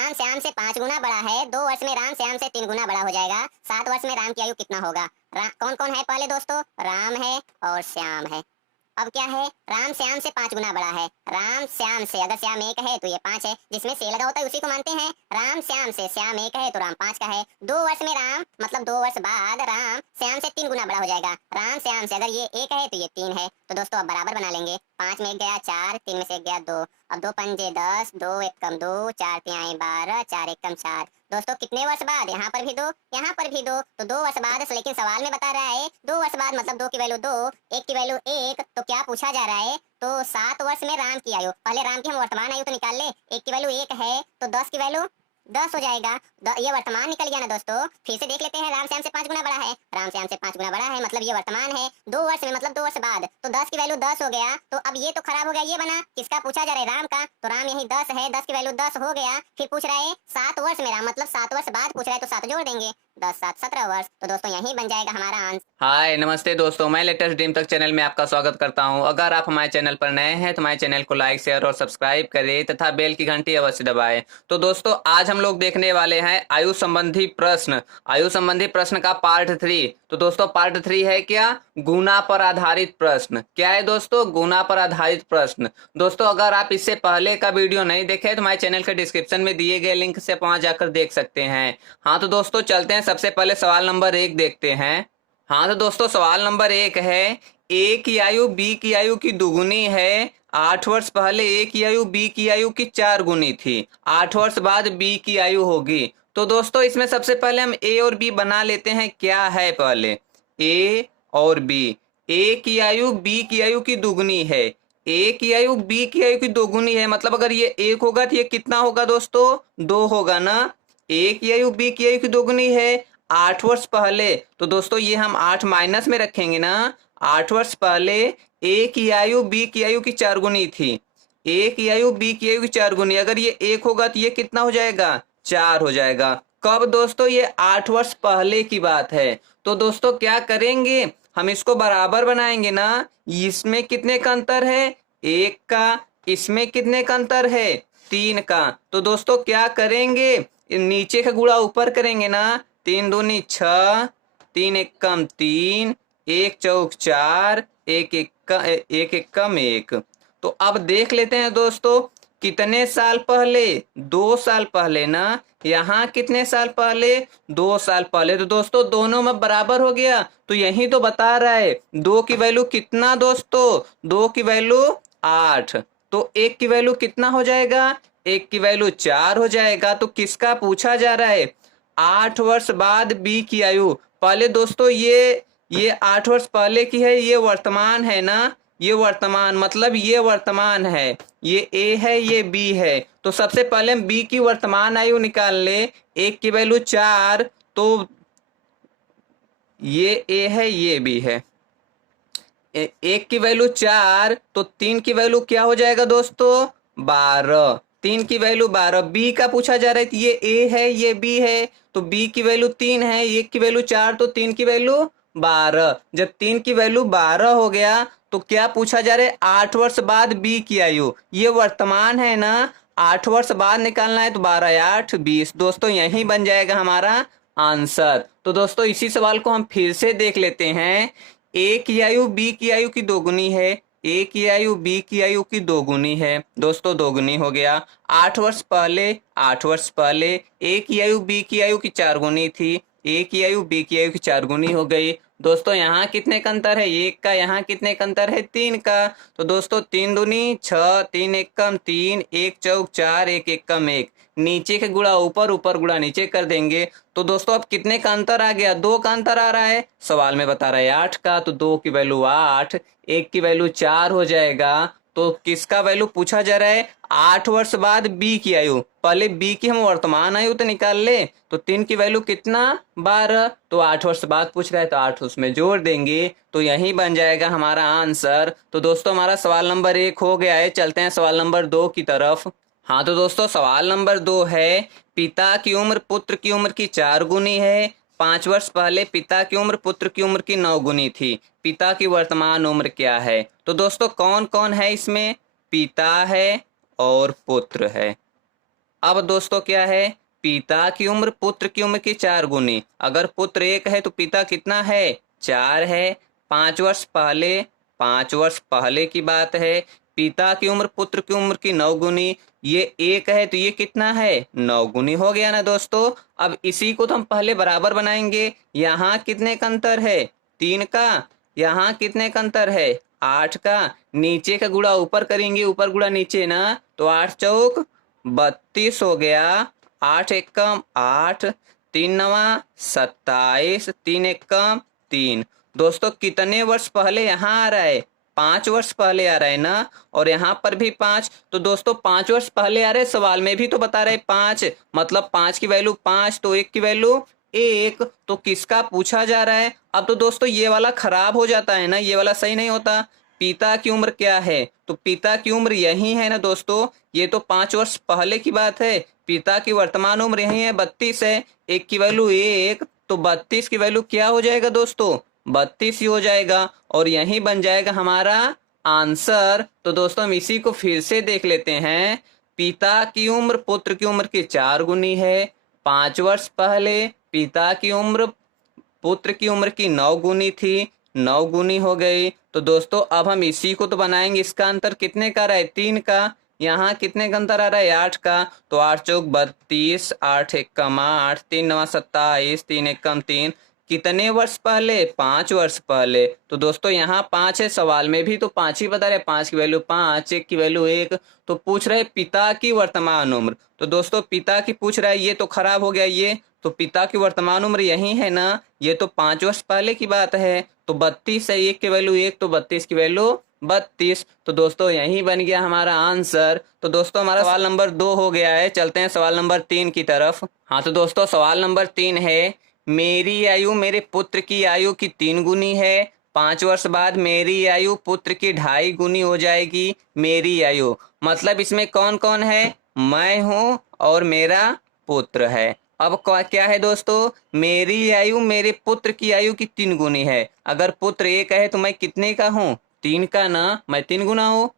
राम श्याम से 5 गुना बड़ा है, 2 वर्ष में राम श्याम से 3 गुना बड़ा हो जाएगा। 7 वर्ष में राम की आयु कितना होगा? कौन कौन है पहले दोस्तों? राम है और श्याम है। अब क्या है? राम श्याम से 5 गुना बड़ा है। राम श्याम से, अगर श्याम 1 है तो ये 5 है, जिसमें से लगा होता है उसी को मानते हैं। राम श्याम से श्याम 1 है तो राम 5 का है। 2 वर्ष में राम मतलब 2 वर्ष बाद राम श्याम से 3 गुना बड़ा हो जाएगा। राम श्याम से अगर ये 1 है तो ये 3 है। तो दोस्तों अब बराबर बना लेंगे। 5 में 1 गया 4, 3 में से 1 गया 2। अब 2 पंजे 10, 2 1 कम 2, 4 तिहाई 12, 4 1 कम 4। दोस्तों कितने वर्ष बाद? यहाँ पर भी 2, यहाँ पर भी 2, तो 2 वर्ष बाद। लेकिन सवाल में बता रहा है 2 वर्ष बाद मतलब 2 की वैल्यू 2, 1 की वैल्यू 1। तो क्या पूछा जा रहा है? तो 7 वर्ष में राम की आयु, पहले राम की हम वर्तमान आयु तो निकाल ले। 1 की वैल्यू 1 है तो 10 की वैल्यू 10 हो जाएगा। ये वर्तमान निकल गया ना दोस्तों। फिर से देख लेते हैं। राम श्याम से 5 गुना बड़ा है, राम श्याम से 5 गुना बड़ा है मतलब ये वर्तमान है। 2 वर्ष में मतलब 2 वर्ष बाद, तो 10 की वैल्यू 10 हो गया। तो अब ये तो खराब हो गया, ये बना किसका पूछा जा रहा है? राम का। तो राम यही 10 है, 10 की वैल्यू 10 हो गया। फिर पूछ रहा है 7 वर्ष में राम मतलब 7 वर्ष बाद पूछ रहा है, तो 7 जोड़ देंगे, 10 7 17 वर्ष। तो दोस्तों यही बन जाएगा हमारा आंसर। हाय नमस्ते दोस्तों, मैं लेटेस्ट ड्रीम तक चैनल में आपका स्वागत करता हूं। अगर आप हमारे चैनल पर नए हैं तो हमारे चैनल को लाइक शेयर और सब्सक्राइब करें तथा बेल की घंटी अवश्य दबाएं। तो दोस्तों आज हम लोग देखने वाले हैं आयु संबंधी प्रश्न, आयु संबंधी प्रश्न का पार्ट 3। तो दोस्तों पार्ट 3 है क्या? गुना पर आधारित प्रश्न। क्या है दोस्तों? गुना पर आधारित प्रश्न। दोस्तों अगर आप इससे पहले का वीडियो नहीं देखे तो हमारे चैनल के डिस्क्रिप्शन में दिए गए लिंक से वहां जाकर देख सकते हैं। हाँ तो दोस्तों चलते हैं, सबसे पहले सवाल नंबर 1 देखते हैं। हाँ तो दोस्तों सवाल नंबर 1 है, ए की आयु बी की आयु की दुगुनी है। 8 वर्ष पहले ए की आयु बी की आयु की 4 गुनी थी। 8 वर्ष बाद बी की आयु होगी। तो दोस्तों इसमें सबसे पहले हम ए और बी बना लेते हैं। क्या है पहले? ए और बी। ए की आयु बी की आयु की दुगुनी है। ए की आयु बी की आयु की दोगुनी है मतलब अगर ये 1 होगा तो ये कितना होगा दोस्तों? 2 होगा ना। ए की आयु बी की आयु की दोगुनी है 8 वर्ष पहले, तो दोस्तों ये हम 8 माइनस में रखेंगे ना। 8 वर्ष पहले ए की आयु बी की आयु की 4 गुनी थी। ए की आयु बी की आयु की 4 गुनी, अगर ये 1 होगा तो ये कितना हो जाएगा? 4 हो जाएगा। कब दोस्तों? ये 8 वर्ष पहले की बात है। तो दोस्तों क्या करेंगे? हम इसको बराबर बनाएंगे ना। इसमें कितने का अंतर है? 1 का। इसमें कितने का अंतर है? 3 का। तो दोस्तों क्या करेंगे? नीचे का गुणा ऊपर करेंगे ना। 3 दूनी 6, 3 एक कम 3, 1 चौक 4, 1 एक कम 1। तो अब देख लेते हैं दोस्तों कितने साल पहले? 2 साल पहले ना। यहाँ कितने साल पहले? 2 साल पहले। तो दोस्तों दोनों में बराबर हो गया। तो यही तो बता रहा है 2 की वैल्यू कितना दोस्तों? 2 की वैल्यू 8। तो 1 की वैल्यू कितना हो जाएगा? 1 की वैल्यू 4 हो जाएगा। तो किसका पूछा जा रहा है? 8 वर्ष बाद बी की आयु। पहले दोस्तों ये 8 वर्ष पहले की है, ये वर्तमान है ना। ये वर्तमान मतलब ये वर्तमान है, ये ए है ये बी है। तो सबसे पहले हम बी की वर्तमान आयु निकाल ले। 1 की वैल्यू 4, तो ये ए है ये बी है। 1 की वैल्यू 4, तो 3 की वैल्यू क्या हो जाएगा दोस्तों? 12। 3 की वैल्यू 12। बी का पूछा जा रहा है, ये ए है ये बी है, तो बी की वैल्यू 3 है, 1 की वैल्यू 4, तो 3 की वैल्यू 12। जब 3 की वैल्यू 12 हो गया तो क्या पूछा जा रहा है? 8 वर्ष बाद बी की आयु। ये वर्तमान है ना। 8 वर्ष बाद निकालना है, तो 12 8 20। दोस्तों यही बन जाएगा हमारा आंसर। तो दोस्तों इसी सवाल को हम फिर से देख लेते हैं। ए की आयु बी की आयु की दोगुनी है। ए की आयु बी की आयु की दोगुनी है। दोस्तों दोगुनी हो गया। 8 वर्ष पहले, 8 वर्ष पहले ए की आयु बी की आयु की 4 गुनी थी। ए की आयु बी की आयु की 4 गुनी हो गई। दोस्तों यहाँ कितने का अंतर है? 1 का। यहाँ कितने का अंतर है? 3 का। तो दोस्तों 3 दूनी 6, 3 एक कम 3, 1 चौक 4, 1 एक कम 1। नीचे के गुणा ऊपर, ऊपर गुणा नीचे कर देंगे। तो दोस्तों अब कितने का अंतर आ गया? 2 का अंतर आ रहा है। सवाल में बता रहा है 8 का, तो 2 की वैल्यू 8, 1 की वैल्यू 4 हो जाएगा। तो किसका वैल्यू पूछा जा रहा है? 8 वर्ष बाद बी की आयु। पहले बी की हम वर्तमान आयु तो निकाल ले। तो 3 की वैल्यू कितना? 12। तो 8 वर्ष बाद पूछ रहा है तो 8 उसमें जोड़ देंगे, तो यही बन जाएगा हमारा आंसर। तो दोस्तों हमारा सवाल नंबर 1 हो गया है। चलते हैं सवाल नंबर 2 की तरफ। हाँ तो दोस्तों सवाल नंबर 2 है, पिता की उम्र पुत्र की उम्र की 4 गुनी है। 5 वर्ष पहले पिता की उम्र पुत्र की उम्र की 9 गुनी थी। पिता की वर्तमान उम्र क्या है? तो दोस्तों कौन कौन है इसमें? पिता है और पुत्र है। अब दोस्तों क्या है, पिता की उम्र पुत्र की उम्र की 4 गुनी। अगर पुत्र 1 है तो पिता कितना है, 4 है। 5 वर्ष पहले, 5 वर्ष पहले की बात है, पिता की उम्र पुत्र की उम्र की 9 गुनी। ये 1 है तो ये कितना है, 9 गुनी हो गया ना दोस्तों। अब इसी को तो हम पहले बराबर बनाएंगे। यहाँ कितने का अंतर है, 3 का। यहाँ कितने का अंतर है, 8 का। नीचे का गुणा ऊपर करेंगे, ऊपर गुणा नीचे ना, तो 8 चौक 32 हो गया। 8 एकम 8, 3 नवा 27, 3 एकम 3। दोस्तों कितने वर्ष पहले यहाँ आ रहा है, 5 वर्ष पहले आ रहा है ना, और यहाँ पर भी 5। तो दोस्तों 5 वर्ष पहले आ रहे, सवाल में भी तो बता रहे 5, मतलब 5 की वैल्यू 5, तो 1 की वैल्यू 1। तो किसका पूछा जा रहा है। अब तो दोस्तों ये वाला खराब हो जाता है ना, ये वाला सही नहीं होता। पिता की उम्र क्या है, तो पिता की उम्र यही है ना दोस्तों। ये तो 5 वर्ष पहले की बात है। पिता की वर्तमान उम्र यही है, 32 है। 1 की वैल्यू 1, तो 32 की वैल्यू क्या हो जाएगा दोस्तों, 32 ही हो जाएगा। और यही बन जाएगा हमारा आंसर। तो दोस्तों हम इसी को फिर से देख लेते हैं। पिता की उम्र पुत्र की उम्र की 4 गुनी है। 5 वर्ष पहले पिता की उम्र पुत्र की उम्र की 9 गुनी थी, 9 गुनी हो गई। तो दोस्तों अब हम इसी को तो बनाएंगे। इसका अंतर कितने का आ रहा है, 3 का। यहाँ कितने का अंतर आ रहा है, 8 का। तो 8 चौक 32, 8 एकम 8, 3 नवा 27, 3 एकम 3। कितने वर्ष पहले, 5 वर्ष पहले। तो दोस्तों यहाँ 5 है, सवाल में भी तो 5 ही बता रहे, 5 की वैल्यू 5, 1 की वैल्यू 1। तो पूछ रहे पिता की वर्तमान उम्र। तो दोस्तों पिता की पूछ रहा है, ये तो खराब हो गया ये। तो पिता की वर्तमान उम्र यही है ना, ये तो 5 वर्ष पहले की बात है। तो 32 है, 1 की वैल्यू 1, तो 32 की वैल्यू 32। तो दोस्तों यही बन गया हमारा आंसर। तो दोस्तों हमारा सवाल नंबर 2 हो गया है। चलते हैं सवाल नंबर 3 की तरफ। हाँ तो दोस्तों सवाल नंबर 3 है, मेरी आयु मेरे पुत्र की आयु की 3 गुनी है। 5 वर्ष बाद मेरी आयु पुत्र की 2.5 गुनी हो जाएगी। मेरी आयु मतलब इसमें कौन कौन है, मैं हूं और मेरा पुत्र है। अब क्या है दोस्तों, मेरी आयु मेरे पुत्र की आयु की 3 गुनी है। अगर पुत्र 1 है तो मैं कितने का हूँ, 3 का ना, मैं 3 गुना हूँ।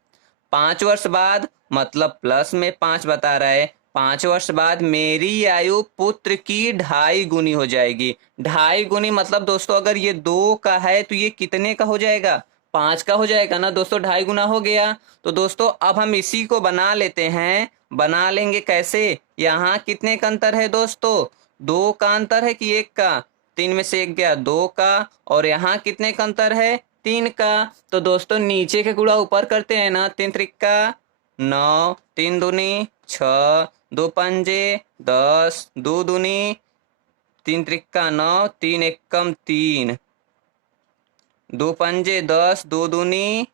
5 वर्ष बाद मतलब प्लस में 5 बता रहा है। 5 वर्ष बाद मेरी आयु पुत्र की 2.5 गुनी हो जाएगी। 2.5 गुनी मतलब दोस्तों अगर ये 2 का है तो ये कितने का हो जाएगा, 5 का हो जाएगा ना दोस्तों, 2.5 गुना हो गया। तो दोस्तों अब हम इसी को बना लेते हैं। बना लेंगे कैसे, यहाँ कितने का अंतर है दोस्तों, 2 का अंतर है कि 1 का। 3 में से 1 गया 2 का, और यहाँ कितने का अंतर है, 3 का। तो दोस्तों नीचे के गुणा ऊपर करते हैं ना, 3 त्रिका 9, 3 दूनी 6, 2 पंजे 10, 2 दूनी 3 त्रिका 9, 3 एकम 3, 2 पंजे 10, 2 दूनी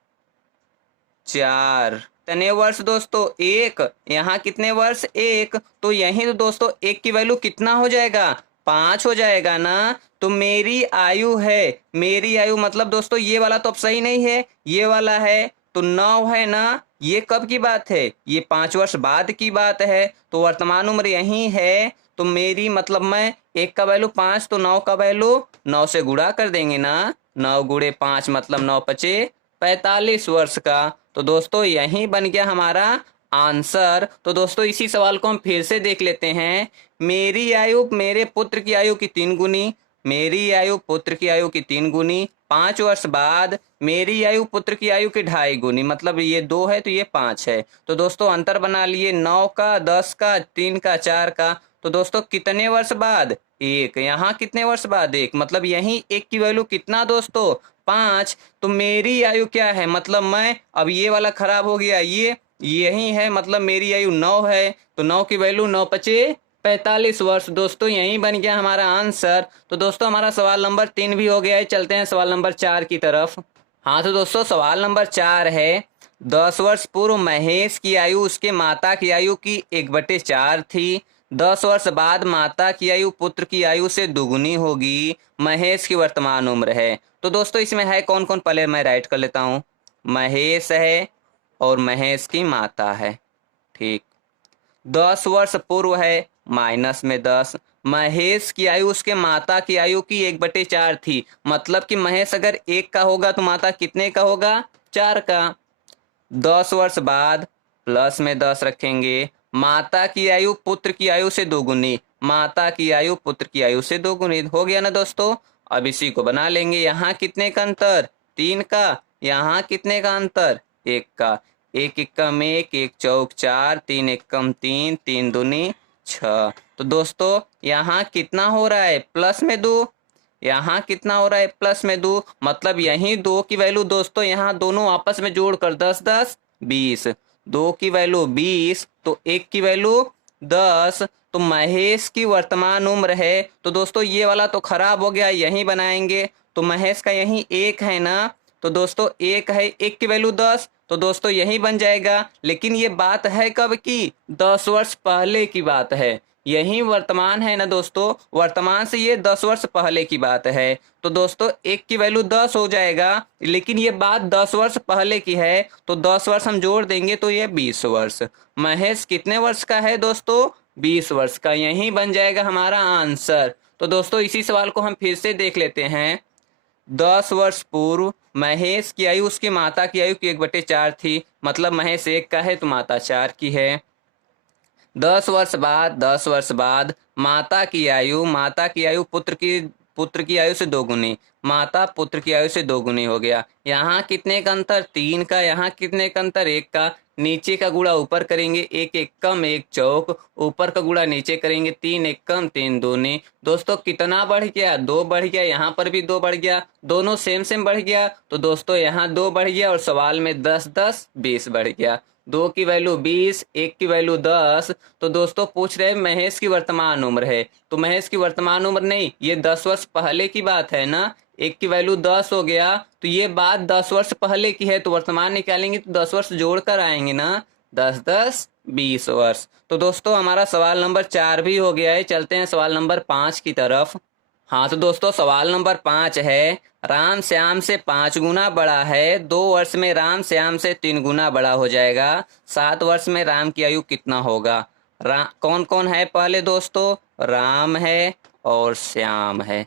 4। कितने वर्ष दोस्तों, 1। यहाँ कितने वर्ष, 1। तो यही तो दोस्तों 1 की वैल्यू कितना हो जाएगा, 5 हो जाएगा ना। तो मेरी आयु है, मेरी आयु मतलब दोस्तों ये वाला तो अब सही नहीं है, ये वाला है। तो 9 है ना, ये कब की बात है, ये 5 वर्ष बाद की बात है। तो वर्तमान उम्र यही है। तो मेरी मतलब मैं 1 का वैल्यू 5, तो 9 का वैल्यू 9 से गुणा कर देंगे ना। 9 गुणे 5 मतलब 9 पचे 45 वर्ष का। तो दोस्तों यही बन गया हमारा आंसर। तो दोस्तों इसी सवाल को हम फिर से देख लेते हैं। मेरी आयु मेरे पुत्र की आयु की 3 गुनी, मेरी आयु पुत्र की आयु की 3 गुनी। 5 वर्ष बाद मेरी आयु पुत्र की आयु की 2.5 गुनी, मतलब ये 2 है तो ये 5 है। तो दोस्तों अंतर बना लिए, 9 का, 10 का, 3 का, 4 का। तो दोस्तों कितने वर्ष बाद, 1। यहाँ कितने वर्ष बाद, 1, मतलब यही 1 की वैल्यू कितना दोस्तों, 5। तो मेरी आयु क्या है, मतलब मैं, अब ये वाला खराब हो गया, ये यही है, मतलब मेरी आयु 9 है। तो 9 की वैल्यू 9 पचे 45 वर्ष। दोस्तों यही बन गया हमारा आंसर। तो दोस्तों हमारा सवाल नंबर 3 भी हो गया है। चलते हैं सवाल नंबर 4 की तरफ। हाँ तो दोस्तों सवाल नंबर 4 है, 10 वर्ष पूर्व महेश की आयु उसके माता की आयु की 1/4 थी। 10 वर्ष बाद माता की आयु पुत्र की आयु से दुगुनी होगी। महेश की वर्तमान उम्र है। तो दोस्तों इसमें है कौन कौन, पहले मैं राइट कर लेता हूँ। महेश है और महेश की माता है, ठीक। 10 वर्ष पूर्व है, माइनस में 10। महेश की आयु उसके माता की आयु की 1/4 थी, मतलब कि महेश अगर 1 का होगा तो माता कितने का होगा, 4 का। 10 वर्ष बाद प्लस में 10 रखेंगे, माता की आयु पुत्र की आयु से दोगुनी, माता की आयु पुत्र की आयु से दोगुनी हो गया ना दोस्तों। अब इसी को बना लेंगे। यहाँ कितने का अंतर, 3 का। यहाँ कितने का अंतर, 1 का। एक एकम 1, एक चौक 4, 3 एकम 3, 3 दूनी 6। तो दोस्तों यहाँ कितना हो रहा है, प्लस में 2। यहाँ कितना हो रहा है, प्लस में 2। मतलब यही 2 की वैल्यू दोस्तों यहाँ दोनों आपस में जोड़कर 10 10 20, 2 की वैल्यू 20 तो 1 की वैल्यू 10। तो महेश की वर्तमान उम्र है, तो दोस्तों ये वाला तो खराब हो गया, यही बनाएंगे। तो महेश का यही 1 है ना, तो दोस्तों 1 है, 1 की वैल्यू 10, तो दोस्तों यही बन जाएगा। लेकिन ये बात है कब की, 10 वर्ष पहले की बात है। यही वर्तमान है ना दोस्तों, वर्तमान से ये 10 वर्ष पहले की बात है। तो दोस्तों 1 की वैल्यू 10 हो जाएगा, लेकिन ये बात 10 वर्ष पहले की है, तो 10 वर्ष हम जोड़ देंगे तो ये 20 वर्ष। महेश कितने वर्ष का है दोस्तों, 20 वर्ष का। यही बन जाएगा हमारा आंसर। तो दोस्तों इसी सवाल को हम फिर से देख लेते हैं। 10 वर्ष पूर्व महेश की आयु उसकी माता की आयु की 1/4 थी, मतलब महेश 1 का है तो माता 4 की है। 10 वर्ष बाद, 10 वर्ष बाद माता की आयु पुत्र की आयु से दोगुनी, माता पुत्र की आयु से दोगुनी हो गया। यहाँ कितने का अंतर, 3 का। यहाँ कितने का अंतर, 1 का। नीचे का गुणा ऊपर करेंगे, 1 एकम 1 चौक, ऊपर का गुणा नीचे करेंगे, 3 एकम 3 दूनी। दोस्तों कितना बढ़ गया, 2 बढ़ गया। यहाँ पर भी 2 बढ़ गया, दोनों सेम सेम बढ़ गया। तो दोस्तों यहाँ 2 बढ़ गया और सवाल में 10 10 20 बढ़ गया। 2 की वैल्यू 20, 1 की वैल्यू 10। तो दोस्तों पूछ रहे महेश की वर्तमान उम्र है, तो महेश की वर्तमान उम्र नहीं, ये 10 वर्ष पहले की बात है ना। 1 की वैल्यू 10 हो गया, तो ये बात 10 वर्ष पहले की है, तो वर्तमान निकालेंगे तो 10 वर्ष जोड़ कर आएंगे ना, 10 10 20 वर्ष। तो दोस्तों हमारा सवाल नंबर 4 भी हो गया है। चलते हैं सवाल नंबर 5 की तरफ। हाँ तो दोस्तों सवाल नंबर 5 है, राम श्याम से 5 गुना बड़ा है, 2 वर्ष में राम श्याम से 3 गुना बड़ा हो जाएगा, 7 वर्ष में राम की आयु कितना होगा। कौन कौन है पहले दोस्तों, राम है और श्याम है।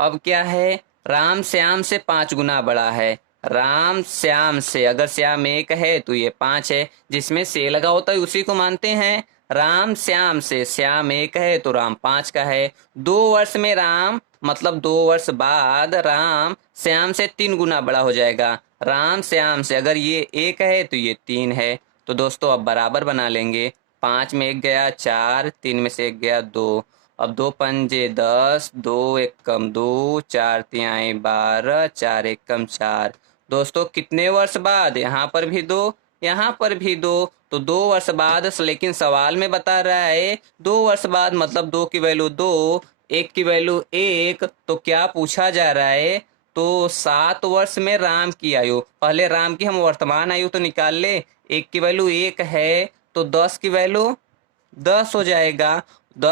अब क्या है, राम श्याम से 5 गुना बड़ा है। राम श्याम से, अगर श्याम 1 है तो ये 5 है, जिसमें से लगा होता है उसी को मानते हैं। राम श्याम से, श्याम 1 है तो राम 5 का है। 2 वर्ष में राम, मतलब 2 वर्ष बाद राम श्याम से 3 गुना बड़ा हो जाएगा। राम श्याम से अगर ये 1 है तो ये 3 है। तो दोस्तों अब बराबर बना लेंगे। 5 में 1 गया 4, 3 में से 1 गया 2। अब 2 पंजे 10, 2 एकम 2, 4 तिहाई 12, 4 एकम 4। दोस्तों कितने वर्ष बाद, यहाँ पर भी 2, यहाँ पर भी 2, तो 2 वर्ष बाद। लेकिन सवाल में बता रहा है 2 वर्ष बाद, मतलब 2 की वैल्यू 2, 1 की वैल्यू 1। तो क्या पूछा जा रहा है, तो 7 वर्ष में राम की आयु, पहले राम की हम वर्तमान आयु तो निकाल ले। 1 की वैल्यू 1 है तो 10 की वैल्यू 10 हो जाएगा।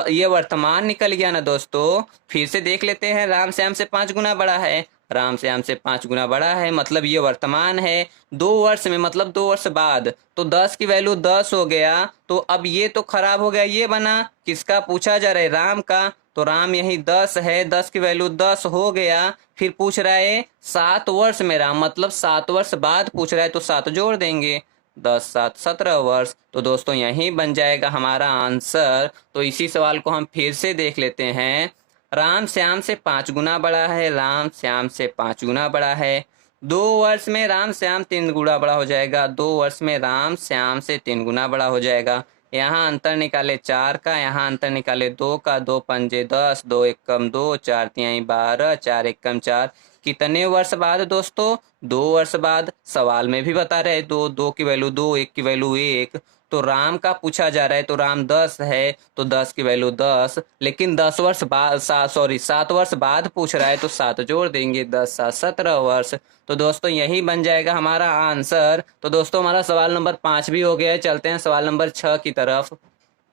ये वर्तमान निकल गया ना दोस्तों। फिर से देख लेते हैं, राम श्याम से 5 गुना बड़ा है, राम श्याम से 5 गुना बड़ा है, मतलब ये वर्तमान है। 2 वर्ष में, मतलब 2 वर्ष बाद, तो 10 की वैल्यू 10 हो गया। तो अब ये तो खराब हो गया, ये बना, किसका पूछा जा रहा है, राम का। तो राम यही 10 है, 10 की वैल्यू 10 हो गया। फिर पूछ रहा है 7 वर्ष में राम, मतलब 7 वर्ष बाद पूछ रहा है, तो 7 जोड़ देंगे, 10 7 17 वर्ष। तो दोस्तों यही बन जाएगा हमारा आंसर। तो इसी सवाल को हम फिर से देख लेते हैं। राम श्याम से 5 गुना बड़ा है, राम श्याम से 5 गुना बड़ा है। 2 वर्ष में राम श्याम 3 गुना बड़ा हो जाएगा, 2 वर्ष में राम श्याम से 3 गुना बड़ा हो जाएगा। यहाँ अंतर निकाले 4 का, यहाँ अंतर निकाले 2 का, 2 पंजे 10, 2 एकम 2, 4 तिहाई 12, 4 एकम 4। कितने वर्ष बाद दोस्तों, 2 वर्ष बाद। सवाल में भी बता रहे 2, 2 की वैल्यू 2, 1 की वैल्यू 1। तो राम का पूछा जा रहा है, तो राम 10 है तो 10 की वैल्यू 10। लेकिन 10 वर्ष बाद, 7 वर्ष बाद पूछ रहा है, तो 7 जोड़ देंगे, 10 7 17 वर्ष। तो दोस्तों यही बन जाएगा हमारा आंसर। तो दोस्तों हमारा सवाल नंबर 5 भी हो गया है। चलते हैं सवाल नंबर 6 की तरफ।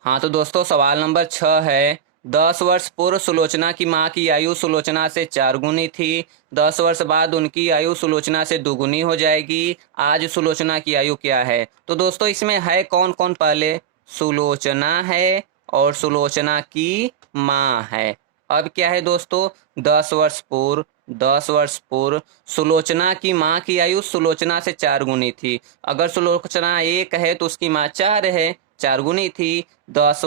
हाँ तो दोस्तों सवाल नंबर 6 है, 10 वर्ष पूर्व सुलोचना की मां की आयु सुलोचना से 4 गुनी थी, 10 वर्ष बाद उनकी आयु सुलोचना से 2 गुनी हो जाएगी। आज सुलोचना की आयु क्या है। तो दोस्तों इसमें है कौन कौन, पहले सुलोचना है और सुलोचना की मां है। अब क्या है दोस्तों, 10 वर्ष पूर्व, 10 वर्ष पूर्व सुलोचना की मां की आयु सुलोचना से 4 गुनी थी। अगर सुलोचना 1 है तो उसकी मां 4 है, 4 गुनी थी। 10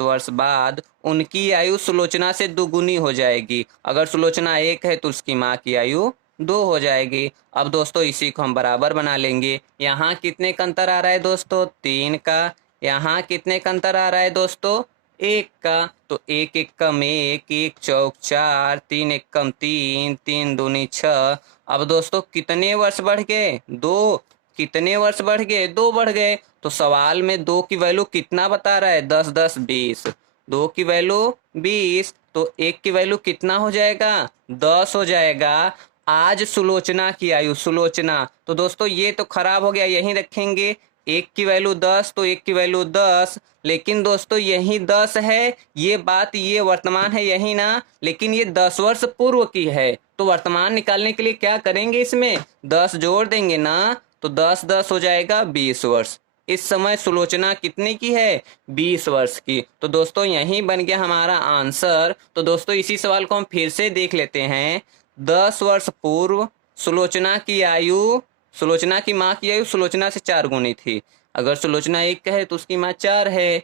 वर्ष बाद उनकी आयु सुलोचना से 2 गुनी हो जाएगी। अगर सुलोचना 1 है तो उसकी माँ की आयु 2 हो जाएगी। अब दोस्तों इसी को हम बराबर बना लेंगे। यहाँ कितने का अंतर आ रहा है दोस्तों? 3 का। यहाँ कितने का अंतर आ रहा है दोस्तों? 1 का। तो 1 एकम 1, 1 चौक 4, 3 एकम 3, 3 दूनी 6। अब दोस्तों कितने वर्ष बढ़ गए? 2। कितने वर्ष बढ़ गए? 2 बढ़ गए। तो सवाल में 2 की वैल्यू कितना बता रहा है? 10 10 20। 2 की वैल्यू 20, तो 1 की वैल्यू कितना हो जाएगा? 10 हो जाएगा। आज सुलोचना की आयु, सुलोचना, तो दोस्तों ये तो खराब हो गया, यहीं रखेंगे। 1 की वैल्यू 10 तो 1 की वैल्यू 10, लेकिन दोस्तों यही 10 है। ये बात, ये वर्तमान है यही ना, लेकिन ये 10 वर्ष पूर्व की है। तो वर्तमान निकालने के लिए क्या करेंगे? इसमें 10 जोड़ देंगे ना, तो 10 10 हो जाएगा 20 वर्ष। इस समय सुलोचना कितने की है? 20 वर्ष की। तो दोस्तों यही बन गया हमारा आंसर। तो दोस्तों इसी सवाल को हम फिर से देख लेते हैं। 10 वर्ष पूर्व सुलोचना की आयु, सुलोचना की माँ की आयु सुलोचना से 4 गुनी थी। अगर सुलोचना 1 है तो उसकी माँ 4 है।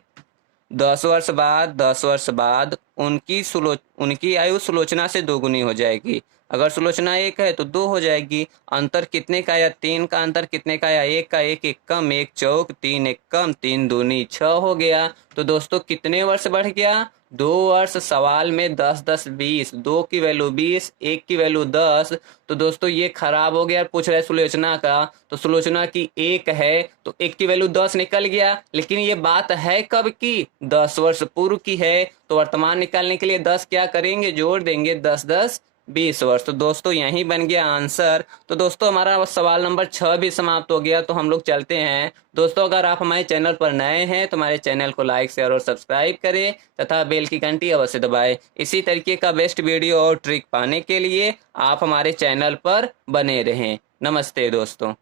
10 वर्ष बाद उनकी आयु सुलोचना से 2 गुनी हो जाएगी। अगर सुलोचना 1 है तो 2 हो जाएगी। अंतर कितने का आया? 3 का। अंतर कितने का आया? 1 का। 1 एकम 1 चौक 3 एकम 3 दूनी 6 हो गया। तो दोस्तों कितने वर्ष बढ़ गया? 2 वर्ष। सवाल में 10 10 20, 2 की वैल्यू 20, 1 की वैल्यू 10। तो दोस्तों ये खराब हो गया, पूछ रहे सुलोचना का। तो सुलोचना की 1 है तो 1 की वैल्यू 10 निकल गया, लेकिन ये बात है कब की? 10 वर्ष पूर्व की है। तो वर्तमान निकालने के लिए 10 क्या करेंगे? जोड़ देंगे। 10 10 20 वर्ष। तो दोस्तों यही बन गया आंसर। तो दोस्तों हमारा सवाल नंबर 6 भी समाप्त हो गया। तो हम लोग चलते हैं। दोस्तों अगर आप हमारे चैनल पर नए हैं तो हमारे चैनल को लाइक शेयर और सब्सक्राइब करें तथा बेल की घंटी अवश्य दबाएं। इसी तरीके का बेस्ट वीडियो और ट्रिक पाने के लिए आप हमारे चैनल पर बने रहें। नमस्ते दोस्तों।